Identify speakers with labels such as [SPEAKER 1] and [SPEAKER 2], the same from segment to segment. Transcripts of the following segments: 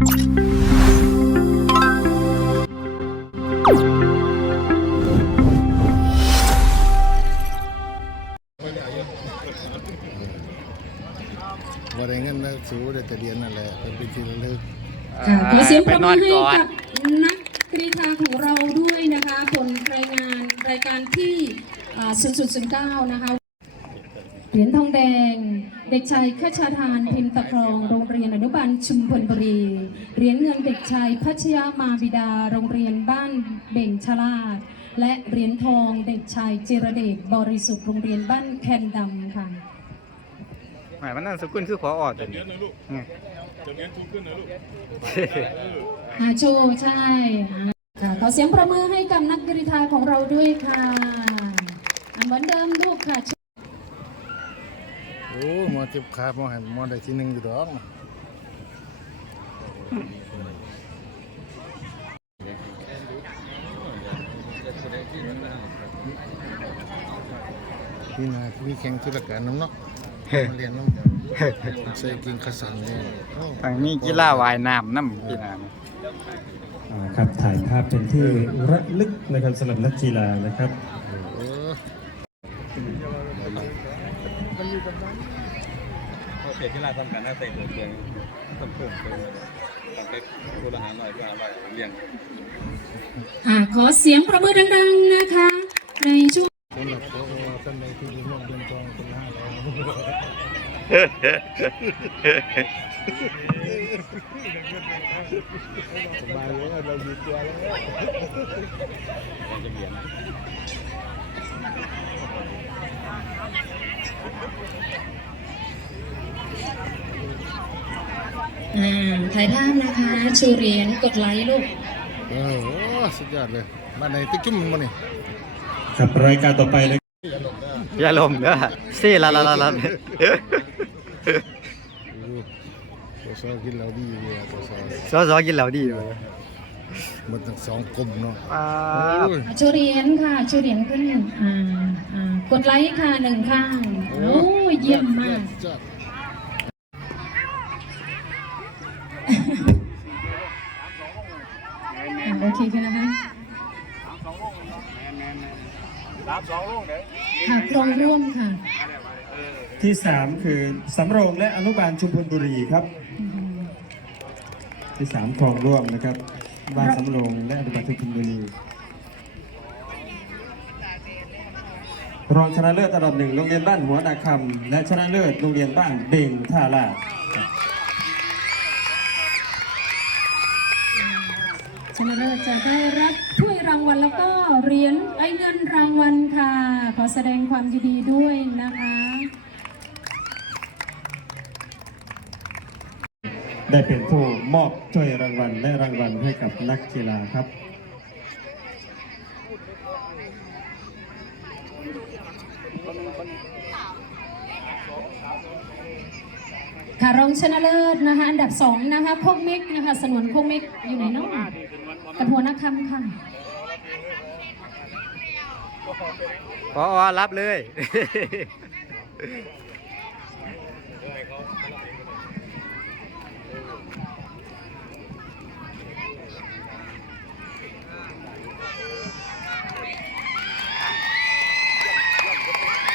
[SPEAKER 1] บ่ได้เงินนะสูได้แต่เรียนนั่นแหละเป็นปีที่ระลึก
[SPEAKER 2] ค่ะขอเสียงป
[SPEAKER 3] ไป
[SPEAKER 2] รบ
[SPEAKER 3] น
[SPEAKER 2] มื
[SPEAKER 3] อ
[SPEAKER 2] อนให้
[SPEAKER 3] ก่อน
[SPEAKER 2] กับนักกรีฑาของเราด้วยนะคะ ผลรายงานรายการที่อ่า0009 นะคะ เหรียญทองแดง เด็กชายขชาทานพิมพ์ตะครอง โรงเรียนอนุบาลชุมพลบุรี เหรียญเงินเด็กชายพัชยามาบิดา โรงเรียนบ้านเบ่งชลาด และเหรียญทองเด็กชายจิรเดชบริสุทธิ์โรงเรียนบ้านแคนดำค่ะ
[SPEAKER 3] หมายมันนั่นสกุลคือขอออดตัวนี้
[SPEAKER 2] อาโชว์ใช่ค่ะขอเสียงประมือให้กับนักกรีฑาของเราด้วยค่ะอะเหมือนเดิมลูกค่ะ
[SPEAKER 1] โอ้หมอเจ็บขาหมอให้หมอได้ที่หนึ่งอยู่ดอกพี่นามีแข่งธุรการน้ำเนาะมาเรียนน้ำใส่กินข้าวสารเนี่ยโอ้
[SPEAKER 3] ทางนี้กีฬาว่ายน้ำน้ำพี่นาเนี่ย
[SPEAKER 4] อ่าครับถ่ายภาพเป็นที่ระลึกนะครับสำหรับนักกีฬานะครับ
[SPEAKER 1] โห
[SPEAKER 5] โอเคที่เราทำกันน่าเตะตัวเตียงต้องเพิ่มเติมทำเป็นรูอาหารหน่อยก็อร่อยเลี้ยง
[SPEAKER 2] อ่าขอเสียงประมือดังๆนะคะ ในช่วง
[SPEAKER 1] คนหลับโตท่านในที่ดินเดือนจองคนห้าร้อยสบายเลยเราหยุดตัวแล้ว
[SPEAKER 5] จะเลี้ยง
[SPEAKER 2] อ่าถ่ายภาพนะคะ ชูเหรียญกดไลค์ลูก
[SPEAKER 1] โอ้โหสุดยอดเลยบ้านไหนติ๊กจุ่มมันนี่
[SPEAKER 4] ครับรายการต่อไปนะ
[SPEAKER 3] อย่าลมเด้อซี่ละละละละ
[SPEAKER 1] ตัวซอกินเราดีเลยตัวซอ
[SPEAKER 3] ซอซอกินเหล้าดีเลย
[SPEAKER 1] มันทั้งสองกลมเนาะ
[SPEAKER 3] ป้า
[SPEAKER 1] โอ้ย
[SPEAKER 2] ชูเหรียญค่ะชูเหรียญขึ้นอ่าอ่ากดไลค์ค่ะหนึ่งข้างโอ้ยเยี่ยมมาก
[SPEAKER 1] ยอด
[SPEAKER 2] อ่าโอเคกันนะคะ
[SPEAKER 5] รับสองลูกเด้อ
[SPEAKER 2] ค่ะกรองร่วมค่ะ
[SPEAKER 4] ที่ 3 คือสำโรงและอนุบาลชุมพลบุรีครับ ที่ 3 คลองร่วมนะครับ บ้านสำโรงและอนุบาลชุมพลบุรีรองชนะเลิศอันดับหนึ่งโรงเรียนบ้านหัวนาคำและชนะเลิศโรงเรียนบ้านเบงท่าลาด
[SPEAKER 2] ชนะเลิศจะได้รับถ้วยรางวัลแล้วก็เหรียญไอเงินรางวัลค่ะ ขอแสดงความยินดีด้วยนะคะ
[SPEAKER 4] ได้เป็นผู้มอบถ้วยรางวัลและรางวัลให้กับนักกีฬาครับ
[SPEAKER 2] ค่ะรองชนะเลิศนะคะอันดับสองนะคะโคกเม็กนะคะสนวนโคกเม็กอยู่ไหนเนาะกระหัวนักคำค่ะ
[SPEAKER 3] พอรับเลย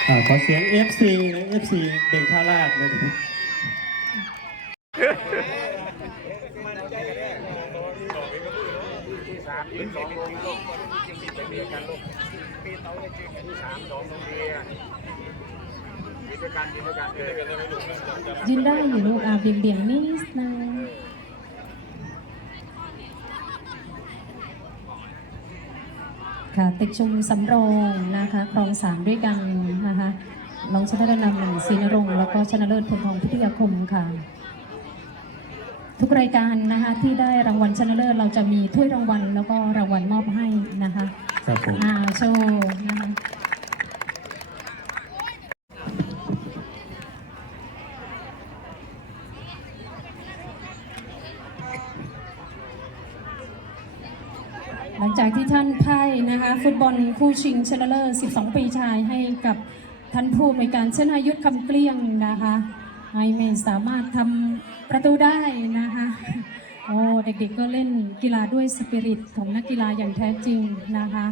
[SPEAKER 4] ขอเสียง FC นะ FC เบงท่าลาดนะครับ
[SPEAKER 2] ยืนได้อยู่ลูกอะเบี่ยงเบี่ยงๆนิดนึง ค่ะตึกชุมสำโรงนะคะครองสามด้วยกันนะคะรองชนะเลิศนำหนึ่งศรีนรงค์แล้วก็ชนะเลิศพลทองพิทยาคมค่ะ ทุกรายการนะคะที่ได้รางวัลชนะเลิศเราจะมีถ้วยรางวัลแล้วก็รางวัลมอบให้นะคะ
[SPEAKER 4] ครับผม
[SPEAKER 2] อ่าโชว์นะคะ จากที่ท่านไพ่นะคะฟุตบอลคู่ชิงชนะเลิศ 12 ปีชายให้กับท่านผู้ในการเชนายุทธคำเกลี้ยงนะคะให้ไม่สามารถทำประตูได้นะคะโอ้เด็กๆก็เล่นกีฬาด้วยสปิริตของนักกีฬาอย่างแท้จริงนะคะ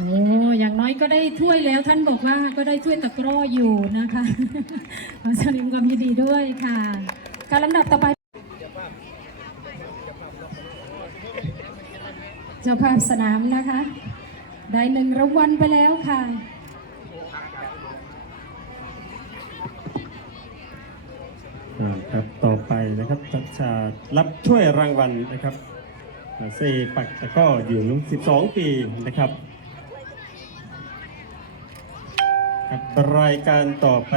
[SPEAKER 2] โอ้อย่างน้อยก็ได้ถ้วยแล้วท่านบอกว่าก็ได้ถ้วยตะกร้ออยู่นะคะขอแสดงความยินดีด้วยค่ะ การลำดับต่อไปเจ้าภาพสนามนะคะ ได้หนึ่งรางวัลไปแล้วค่ะ
[SPEAKER 4] ครับต่อไปนะครับจะจะรับถ้วยรางวัลนะครับเซปักตะกร้อหญิง12 ปีนะครับ ครับรายการต่อไป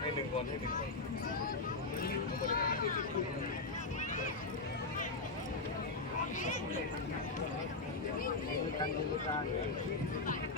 [SPEAKER 5] ให้ห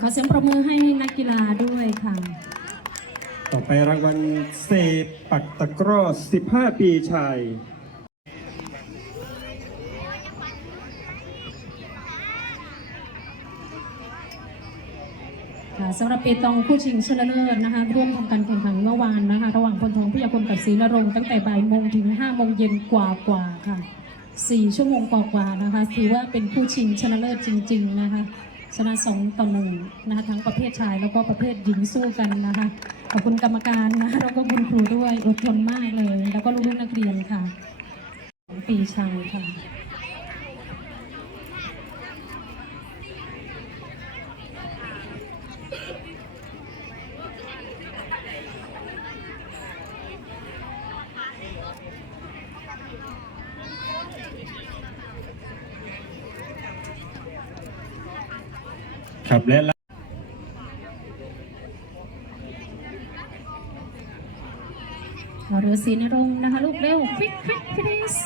[SPEAKER 2] ขอเสียงประมือให้นักกีฬาด้วยค่ะ
[SPEAKER 4] ต่อไปรางวัลเซปักตะกร้อ 15 ปีชาย
[SPEAKER 2] ค่ะสำหรับเปตองผู้ชิงชนะเลิศนะคะ ร่วมทำการแข่งขันเมื่อวานนะคะ ระหว่างพลทองพิยาพลกับศรีนรงค์ตั้งแต่บ่ายโมงถึง5โมงเย็นกว่ากว่าๆค่ะ4ชั่วโมงกว่ากว่าๆนะคะถือว่าเป็นผู้ชิงชนะเลิศจริง ๆ นะคะ ชนะสองต่อหนึ่งนะคะทั้งประเภทชายแล้วก็ประเภทหญิงสู้กันนะคะขอบคุณกรรมการนะคะแล้วก็คุณครูด้วยอดทนมากเลย แล้วก็ลูกๆนักเรียนค่ะปีชายค่ะ
[SPEAKER 4] ครับและ
[SPEAKER 2] เรือศรีนรงนะคะลูกเร็วฟิกฟิกฟิส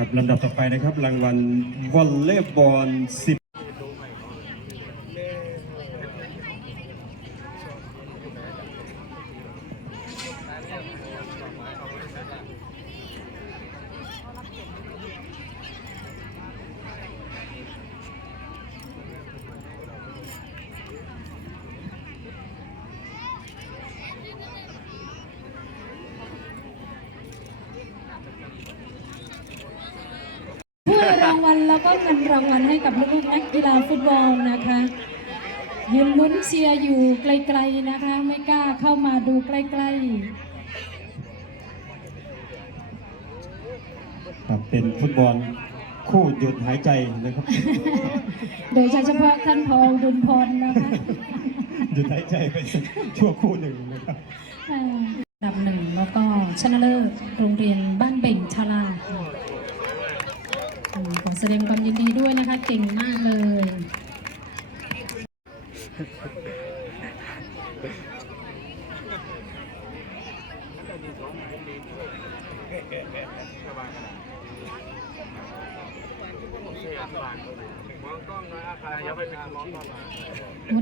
[SPEAKER 4] ครับลำดับต่อไปนะครับ รางวัลวอลเลย์บอล10
[SPEAKER 2] แล้วก็เงินรางวัลให้กับลูกๆนักกีฬาฟุตบอลนะคะ ยืนลุ้นเชียร์อยู่ไกลๆนะคะ ไม่กล้าเข้ามาดูใกล้ๆ
[SPEAKER 4] ครับเป็นฟุตบอลคู่หยุดหายใจนะครับ
[SPEAKER 2] โดยเฉพาะท่านพองดุลพรนะคะ
[SPEAKER 4] หยุดหายใจไปสักชั่วคู่หนึ่งนะครับ
[SPEAKER 2] อ่าอันดับหนึ่งแล้วก็ชนะเลิศโรงเรียนบ้านเบ่งชลาค่ะอืมขอ แสดงความยินดีด้วยนะคะ เก่งมากเลย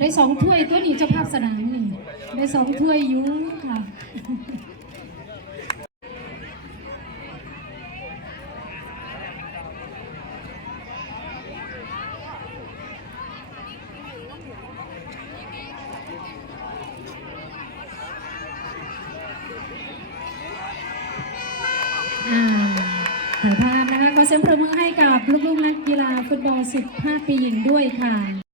[SPEAKER 2] ได้สองถ้วยตัวนี้เจ้าภาพสนามนี่ ได้สองถ้วยอยูค่ะ ถ่ายภาพนะคะขอเสียงปรบมือให้กับลูกๆนักกีฬาฟุตบอล 15 ปีหญิงด้วยค่ะ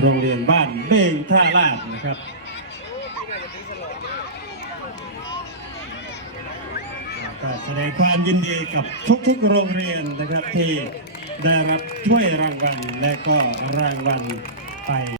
[SPEAKER 4] โรงเรียนบ้านเบงท่าลาดนะครับก็แสดงความยินดีกับทุกๆโรงเรียนนะครับที่ได้รับถ้วยรางวัลและก็รางวัลไป